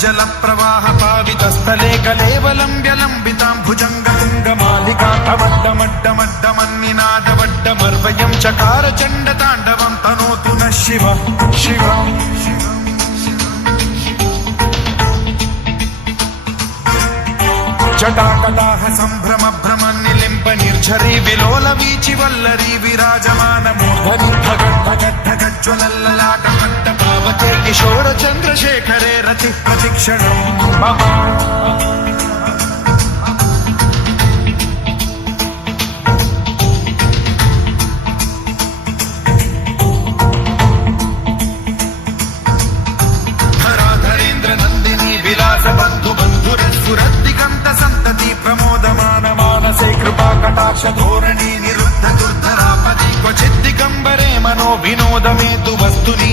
जल प्रवाह पावितस्थले कलेवलम्ब्य लम्बितां भुजङ्गतुङ्गमालिकान्तमड्डमड्डमन्निनादवड्डमर्वयं चकार चण्डताण्डवं तनोतु नः शिव शिव जटाकटाह सम्भ्रम भ्रम निलिम्ब निर्झरी विलोल वीचि वल्लरी विराजमान मूर्धनि धगद्धगद्धगज्ज्वलल्ललाट मट्ट पावते किशोर चन्द्रशेखरे रति प्रतिक्षणं मम धराधरेन्द्र नन्दिनी विलास बन्धु बन्धुरस्फुरद्दिगन्त सन्तति प्रमोदमान मानसे कृपा कटाक्ष धोरणी निरुद्ध दुर्धरापदि क्वचिद्दिगम्बरे मनो विनोदमेतु वस्तुनि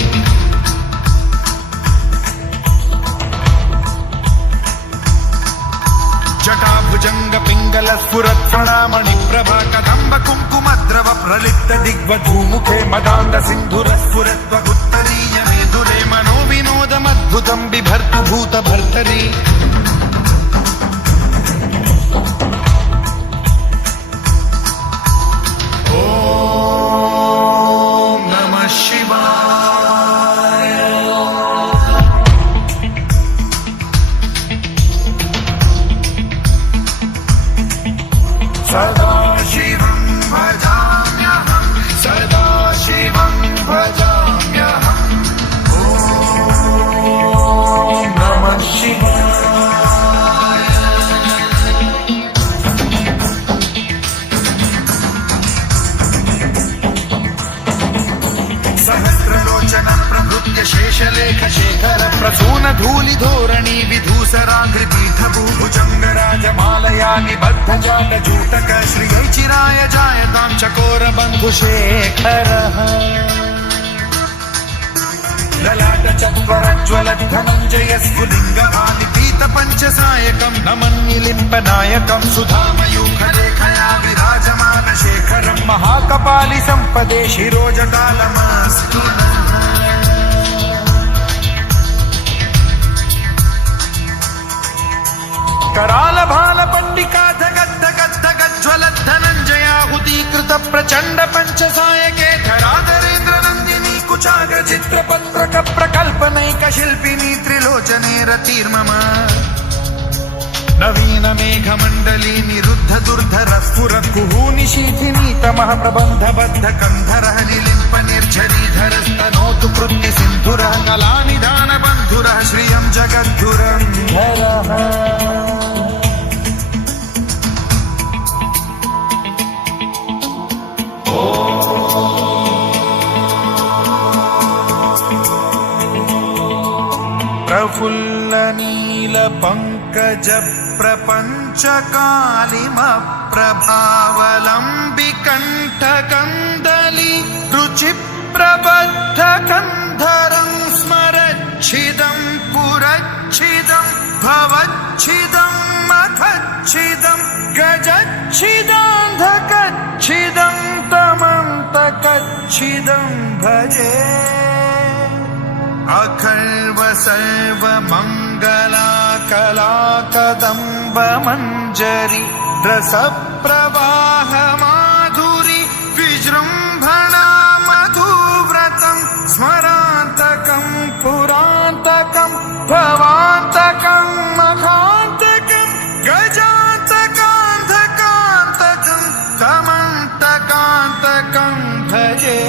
जटाभुजंग पिंगल स्फुरत् प्रणामणि प्रभा कदम्ब कुङ्कुमद्रव प्रलिप्त दिग्वधूमुखे मदान्त सिन्धुर स्फुरत्वगुत्तरीय मेधुरे मनो विनोदमद्भुतं बिभर्तु भूत भर्तरि ॐ नमः शिवाय सदा शिवं भजाम्यहं सदा शिवं भजाम्यहम् ॐ नमः शिवाय सहस्रलोचन प्रभृत्य शेषलेख शेखर प्रसून धूलि धोरणी विधूसराघ्रिपीठ भुजंगराजमालया निबद्ध जाट जूटक श्रियै चिराय जायतां चकोर बन्धुशेखरः ललाट चत्वरज्ज्वल धनञ्जय स्फुलिङ्गमालिपीत पञ्चसायकं नमन्निलिम्बनायकं सुधामयूखलेखया विराजमान शेखरं महाकपालि सम्पदे शिरोजटालमस्तु कराल भाल पट्टिका धगद्धगद्धगज्ज्वल धनञ्जयाहुतीकृत प्रचण्ड पञ्चसायके धराधरेन्द्र नन्दिनी कुचाग्र चित्रपत्रक प्रकल्पनैक शिल्पिनी त्रिलोचने रतिर्मम नवीन मेघमण्डली निरुद्ध दुर्धर स्फुरत् कुहूनि शीथिनी तमः प्रबन्ध बद्ध कन्धरः निलिम्प निर्झरीधरस्तनोतु कृत्ति सिन्धुरः कलानिधान बन्धुरः श्रियं जगद्धुरन्धरः प्रफुल्ल नील पंकज प्रपंच कालिम प्रभावलंबि कंठ कंदली रुचि प्रबद्ध कंधरं स्मरच्छिदं पुरच्छिदं भवच्छिदं मखच्छिदं गजच्छिदान्धकच्छिदं तमन्तकच्छिदं भजे अखर्व सर्व मंगला कला कदम्ब मंजरी रस प्रवाह माधुरी विजृंभणा मधुव्रतं स्मरान्तकं पुरान्तकं भवान्तकं मखान्तकं गजान्तकान्धकान्तकं तमन्तकान्तकं भजे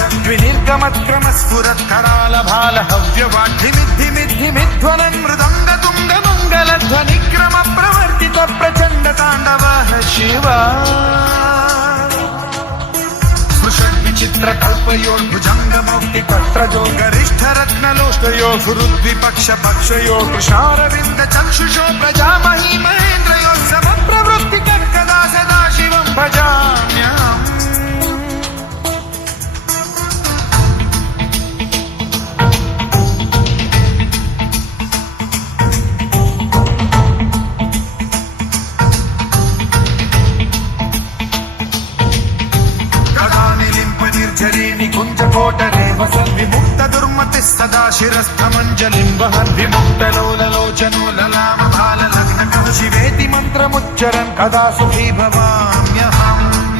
भुजंगमश्वसद्विनिर्गमत्क्रम स्फुरत् कराल भाल हव्यवाढ्यमिद्धिमिद्धिमिध्वनन् मृदंग तुंग मंगल ध्वनिक्रम प्रवर्तित प्रचंड तांडवः शिव स्पृशन् विचित्र कल्पयोर्भुजंग मौक्ति पत्रजो गरिष्ठ रत्नलोष्टयो गुरुद्विपक्ष पक्षयो कृशारविंद चक्षुषो प्रजामही महेन्द्रयो समप्रवृत्ति कर्कदा सदा शिवं भजाम्यहम् पतिः सदा शिरस्थमञ्जलिं वहन् विमुक्तलोललोचनो ललामभाललग्नकः शिवेति मन्त्रमुच्चरन् कदा सुखी भवाम्यहम्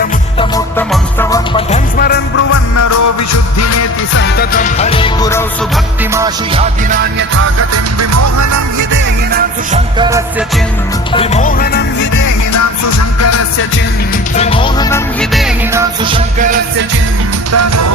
मुक्तमुत्तमोत्तमं स्तवं पठन् स्मरन् ब्रुवन्नरो विशुद्धिमेति सन्ततं हरे गुरौ सुभक्तिमाशु याति नान्यथा गतिं विमोहनं हि देहिनां सुशङ्करस्य विमोहनं हि देहिनां सुशङ्करस्य विमोहनं हि देहिनां सुशङ्करस्य चिन्तनो